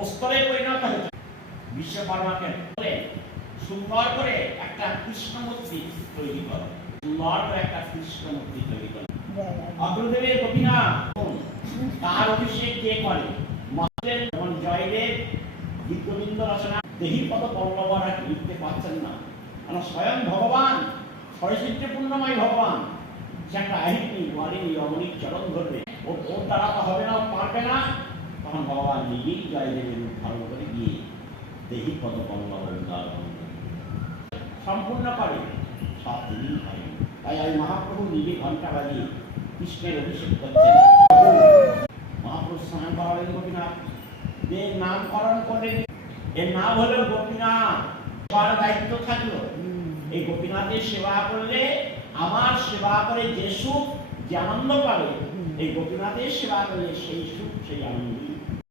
প্রস্তরে পরিণত হয়েছে। বিশ্বকর্মাকে বলে সুন্দর করে একটা কৃষ্ণ মূর্তি তৈরি করো, সুন্দর করে একটা কৃষ্ণ মূর্তি তৈরি করো। অগ্রদেবের গোপীনাথ তার অভিষেক কে করে? মহাদেব যেমন জয়দেব গীতগোবিন্দ রচনা দেহি পদ পল্লবরা লিখতে পারছেন না, কারণ স্বয়ং ভগবান সরস্বতী পূর্ণময় ভগবান, সে একটা আহিনী মালিনী রমণীর চরণ ধরবে, ওর দ্বারা তো হবে না, পারবে না। তখন ভগবান নিজেই জয়দেবের রূপ ধারণ করে গিয়ে দেহি পদ পল্লব সম্পূর্ণ করে, সব দিনই হয়। তাই ওই মহাপ্রভু নিজে ঘন্টা বাজিয়ে কৃষ্ণের অভিষেক করছেন। মহাপ্রভু স্নান করালেন গোপীনাথ, যে নামকরণ করলেন, এর নাম হলো গোপীনাথ। সেবার দায়িত্ব থাকলো, এই গোপীনাথের সেবা করলে আমার সেবা করে যে সুখ যে আনন্দ পাবে, এই গোপীনাথের সেবা করলে সেই সুখ সেই আনন্দ